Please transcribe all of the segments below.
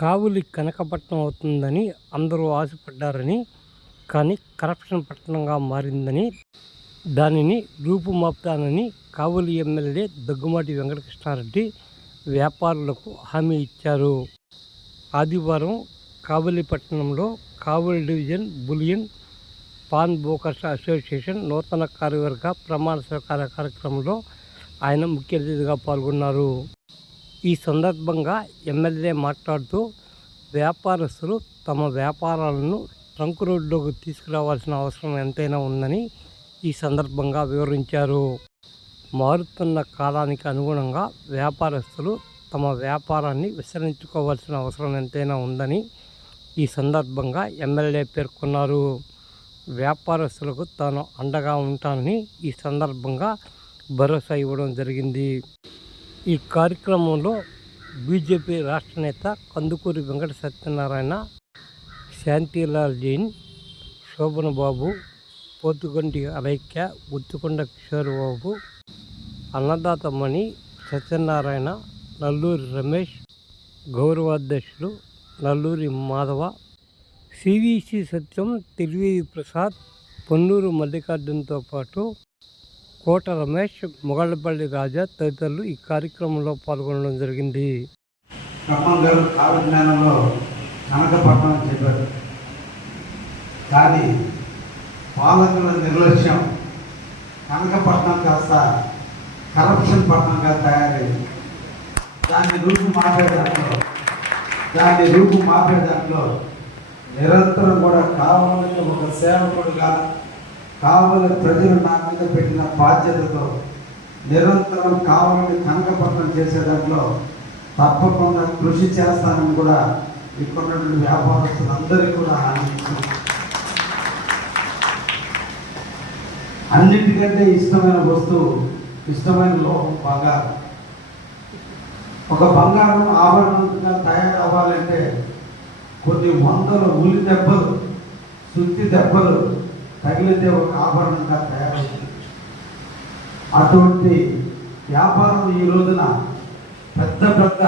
కావులి కనకపట్నం అవుతుందని అందరూ ఆశపడ్డారని కానీ కరప్షన్ పట్టణంగా మారిందని దానిని రూపుమాపుతానని కావులి ఎమ్మెల్యే దగ్గుమాటి వెంకటకృష్ణారెడ్డి వ్యాపారులకు హామీ ఇచ్చారు. ఆదివారం కావలి పట్టణంలో Kavali division bullion pawn brokers association నూతన కార్యవర్గ ప్రమాణ స్వీకార కార్యక్రమంలో ఆయన ముఖ్య అతిథిగా పాల్గొన్నారు. ఈ సందర్భంగా ఎమ్మెల్యే మాట్లాడుతూ వ్యాపారస్తులు తమ వ్యాపారాలను ట్రంక్ రోడ్లోకి తీసుకురావాల్సిన అవసరం ఎంతైనా ఉందని ఈ సందర్భంగా వివరించారు. మారుతున్న కాలానికి అనుగుణంగా వ్యాపారస్తులు తమ వ్యాపారాన్ని విస్తరించుకోవాల్సిన అవసరం ఎంతైనా ఉందని ఈ సందర్భంగా ఎమ్మెల్యే పేర్కొన్నారు. వ్యాపారస్తులకు తాను అండగా ఉంటానని ఈ సందర్భంగా భరోసా ఇవ్వడం జరిగింది. ఈ కార్యక్రమంలో బీజేపీ రాష్ట్ర నేత కందుకూరి వెంకట సత్యనారాయణ శాంతిలాల్ జైన్ శోభన్ బాబు పోతుగంటి అలైక్య గుత్తుకొండ కిషోర్ బాబు అన్నదాత మణి సత్యనారాయణ నల్లూరి రమేష్ గౌరవాధ్యక్షులు నల్లూరి మాధవ సివిసి సత్యం తిరువేది ప్రసాద్ పొన్నూరు మల్లికార్జున్తో పాటు కోట రమేష్ మొగళ్ళపల్లి రాజా తదితరులు ఈ కార్యక్రమంలో పాల్గొనడం జరిగింది. ఖమ్మం గారు కాలజ్ఞానంలో కనకపట్నం అని చెప్పారు. కానీ పాలకుల నిర్లక్ష్యం కనకపట్నం కాస్త కరప్షన్ పట్టణంగా తయారైంది దాన్ని రూపు మాపే దాంట్లో దాన్ని రూపు మాపే దాంట్లో నిరంతరం కూడా కావాలని ఒక సేవకుడుగా కావలి ప్రజలు నా మీద పెట్టిన బాధ్యతతో నిరంతరం కావాలని కనకపట్నం చేసే దాంట్లో తప్పకుండా కృషి చేస్తానని కూడా ఇక్కడ వ్యాపారస్తులు వ్యాపారస్తులందరికీ కూడా ఆనందించారు అన్నిటికంటే ఇష్టమైన వస్తువు ఇష్టమైన లోహం బంగారం. ఒక బంగారం ఆభరణంగా తయారవ్వాలంటే కొన్ని వందల ఉలి దెబ్బలు సుత్తి దెబ్బలు తగిలితే ఒక ఆభరణంగా తయారవుతుంది. అటువంటి వ్యాపారం ఈ రోజున పెద్ద పెద్ద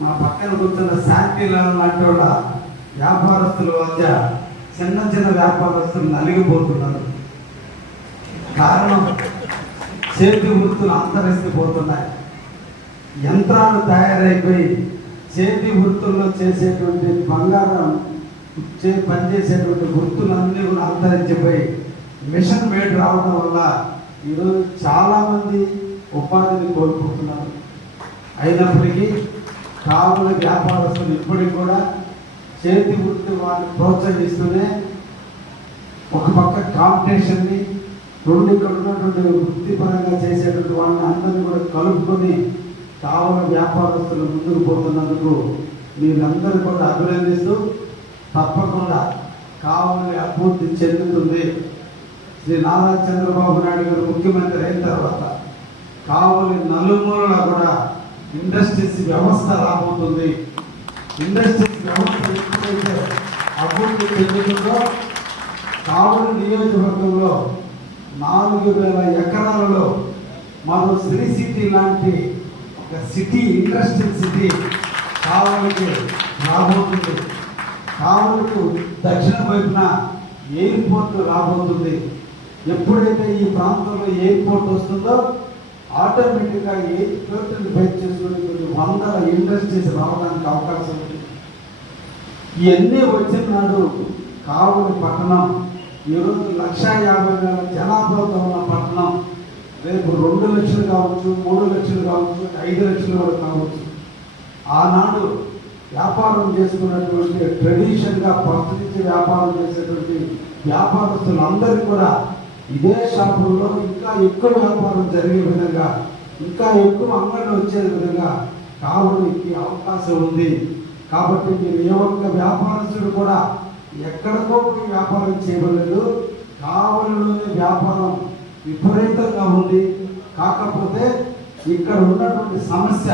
మా పక్కన కూర్చున్న శాంతి లాంటి వాళ్ళ వ్యాపారస్తుల మధ్య చిన్న చిన్న వ్యాపారస్తులు నలిగిపోతున్నారు. కారణం చేతి వృత్తులు అంతరిస్తుపోతున్నాయి యంత్రాలు తయారైపోయి చేతి వృత్తుల్లో చేసేటువంటి బంగారం చే పనిచేసేటువంటి వృత్తులన్నీ కూడా అంతరించిపోయి మిషన్ మేడ్ రావడం వల్ల ఈరోజు చాలామంది ఉపాధిని కోల్పోతున్నారు. అయినప్పటికీ కావుల వ్యాపారస్తులు ఇప్పటికి కూడా చేతి వృత్తి వారిని ప్రోత్సహిస్తూనే ఒక పక్క కాంపిటీషన్ని రెండు ఇక్కడ ఉన్నటువంటి వృత్తిపరంగా చేసేటువంటి వాళ్ళని అందరినీ కూడా కలుపుకొని కావుల వ్యాపారస్తులు ముందుకు పోతున్నందుకు మీరందరూ కూడా అభినందిస్తూ తప్పకుండా కావులు అభివృద్ధి చెందుతుంది. శ్రీ నారా చంద్రబాబు నాయుడు గారు ముఖ్యమంత్రి అయిన తర్వాత కావలి నలుమూలలా కూడా ఇండస్ట్రీస్ వ్యవస్థ రాబోతుంది. ఇండస్ట్రీస్ వ్యవస్థ ఎప్పుడైతే అభివృద్ధి చెందుతుందో కావలి నియోజకవర్గంలో నాలుగు వేల ఎకరాలలో మనం శ్రీ సిటీ లాంటి ఒక సిటీ ఇండస్ట్రియల్ సిటీ కావాలకి రాబోతుంది. కావలికి దక్షిణ వైపున ఎయిర్పోర్ట్ రాబోతుంది. ఎప్పుడైతే ఈ ప్రాంతంలో ఎయిర్పోర్ట్ వస్తుందో ఆటోమేటిక్గా ఎయిర్పోర్ట్ని బయట చేసుకుని కొన్ని వందల ఇండస్ట్రీస్ రావడానికి అవకాశం ఉంది. ఇవన్నీ వచ్చిన నాడు కావలి పట్టణం ఈరోజు లక్ష యాభై వేల జనాభాతో ఉన్న పట్టణం. రేపు రెండు లక్షలు కావచ్చు మూడు లక్షలు కావచ్చు ఐదు లక్షలు కూడా కావచ్చు. ఆనాడు వ్యాపారం చేసుకున్నటువంటి ట్రెడిషన్గా ప్రస్తుతించి వ్యాపారం చేసేటువంటి వ్యాపారస్తులందరూ కూడా ఇదే షాపుల్లో ఇంకా ఎక్కువ వ్యాపారం జరిగే విధంగా ఇంకా ఎక్కువ అంగళ్ళు వచ్చే విధంగా కావడానికి అవకాశం ఉంది. కాబట్టి మీరు ఏ ఒక్క వ్యాపారస్తుడు కూడా ఎక్కడికో పోయి వ్యాపారం చేయలేదు కావలిలోనే వ్యాపారం విపరీతంగా ఉంది. కాకపోతే ఇక్కడ ఉన్నటువంటి సమస్య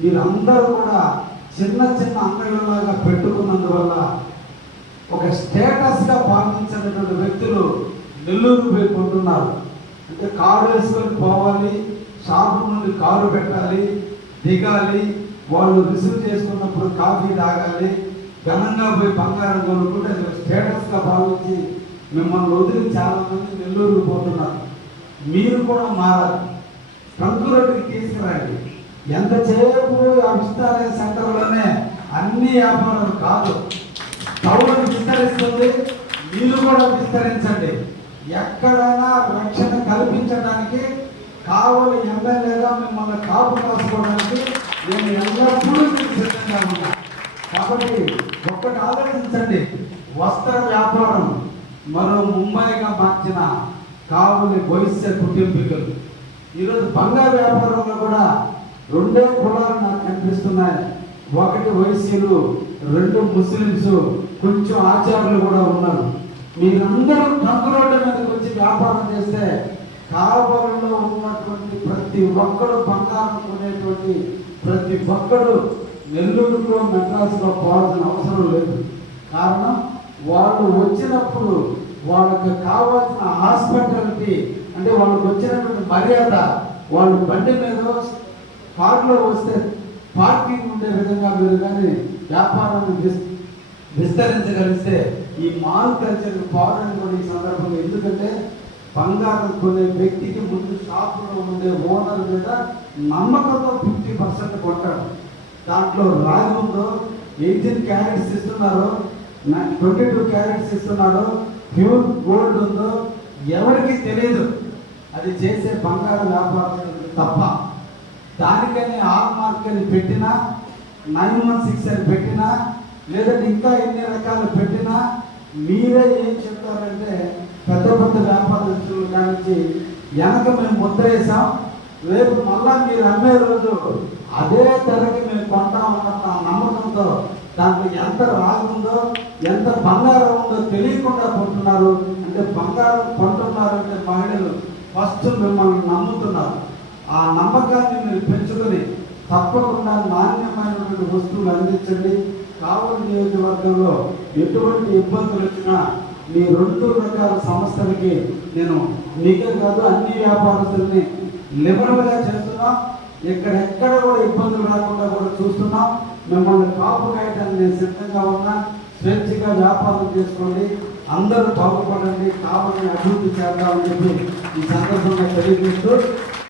మీరందరూ కూడా చిన్న చిన్న అంగళ్ళలాగా పెట్టుకున్నందువల్ల ఒక స్టేటస్గా భావించినటువంటి వ్యక్తులు నెల్లూరు పోయి కొంటున్నారు. అంటే కారు వేసుకొని పోవాలి షాపు నుండి కారు పెట్టాలి దిగాలి వాళ్ళు రిసీవ్ చేసుకున్నప్పుడు కాఫీ తాగాలి ఘనంగా పోయి బంగారం కొనుక్కుంటే అది స్టేటస్గా భావించి మిమ్మల్ని వదిలి చాలామంది నెల్లూరుకు పోతున్నారు. మీరు కూడా మారాలి. కంకురోడ్డుకి తీసుకురండి. ఎంతసేపు ఆ విస్తారే సెంటర్లోనే అన్ని వ్యాపారాలు కాదు. టౌన్ విస్తరిస్తుంది మీరు కూడా విస్తరించండి. ఎక్కడైనా రక్షణ కల్పించడానికి కావలి ఎమ్మెల్యేగా మిమ్మల్ని కాపు కాసుకోవడానికి నేను ఎల్లప్పుడూ సిద్ధంగా ఉన్నా కాబట్టి ఒక్కటి ఆలోచించండి వస్త్ర వ్యాపారం మరో ముంబైగా మార్చిన కావులి భవిష్యత్ కుటుంబీకులు ఈరోజు బంగారు వ్యాపారంలో కూడా రెండో కులాలు నాకు కనిపిస్తున్నాయి. ఒకటి వైశ్యులు రెండు ముస్లిమ్స్ కొంచెం ఆచార్యులు కూడా ఉన్నారు. మీరందరూ ట్రంక్ రోడ్డు మీదకి వచ్చి వ్యాపారం చేస్తే కావలిలో ఉన్నటువంటి ప్రతి ఒక్కడు బంగారం కొనేటువంటి ప్రతి ఒక్కడు నెల్లూరులో మెడ్రాస్లో పోవాల్సిన అవసరం లేదు. కారణం వాళ్ళు వచ్చినప్పుడు వాళ్ళకి కావాల్సిన హాస్పిటాలిటీ అంటే వాళ్ళకి వచ్చినటువంటి మర్యాద వాళ్ళు బండి మీద కారులో వస్తే పార్కింగ్ ఉండే విధంగా మీరు కానీ వ్యాపారాన్ని విస్తరించగలిస్తే ఈ మాల్ కల్చర్ పోవడానికి ఈ సందర్భంగా ఎందుకంటే బంగారం కొనే వ్యక్తికి ముందు షాపులో ఉండే ఓనర్ మీద నమ్మకంతో ఫిఫ్టీ పర్సెంట్ కొట్టాడు దాంట్లో రాగి ఉందో ఎయిటీన్ క్యారెట్స్ ఇస్తున్నారు ట్వంటీ టూ క్యారెట్స్ ఇస్తున్నారు ప్యూర్ గోల్డ్ ఉందో ఎవరికి తెలియదు అది చేసే బంగారు వ్యాపారం తప్ప. దానికని ఆర్ మార్క్ అని పెట్టినా నైన్ వన్ సిక్స్ అని పెట్టినా లేదంటే ఇంకా ఎన్ని రకాలు పెట్టినా మీరే ఏం చెప్తారంటే పెద్ద పెద్ద వ్యాపారస్తులు కానించి వెనక మేము ముద్రేసాం రేపు మళ్ళా మీరు అమ్మే రోజు అదే ధరకి మేము కొంటామన్న ఆ నమ్మకంతో దాంట్లో ఎంత రాగుందో ఎంత బంగారం ఉందో తెలియకుండా కొంటున్నారు. అంటే బంగారం కొంటున్నారు అంటే మహిళలు ఫస్ట్ మిమ్మల్ని నమ్ముతున్నారు. ఆ నమ్మకాన్ని మీరు పెంచుకొని తప్పకుండా నాణ్యమైనటువంటి వస్తువులు అందించండి. కావలి నియోజకవర్గంలో ఎటువంటి ఇబ్బందులు వచ్చినా మీ రెండు రకాల సంస్థలకి నేను నీకే కాదు అన్ని వ్యాపారస్తుల్ని లిబరల్గా చేస్తున్నాం. ఎక్కడెక్కడ కూడా ఇబ్బందులు రాకుండా కూడా చూస్తున్నాం. మిమ్మల్ని కాపు కాయటానికి నేను సిద్ధంగా ఉన్నా. స్వేచ్ఛగా వ్యాపారం చేసుకోండి. అందరూ బాగుపడండి. కాపుని అభివృద్ధి చేద్దామని చెప్పి ఈ సందర్భంగా తెలియజేస్తూ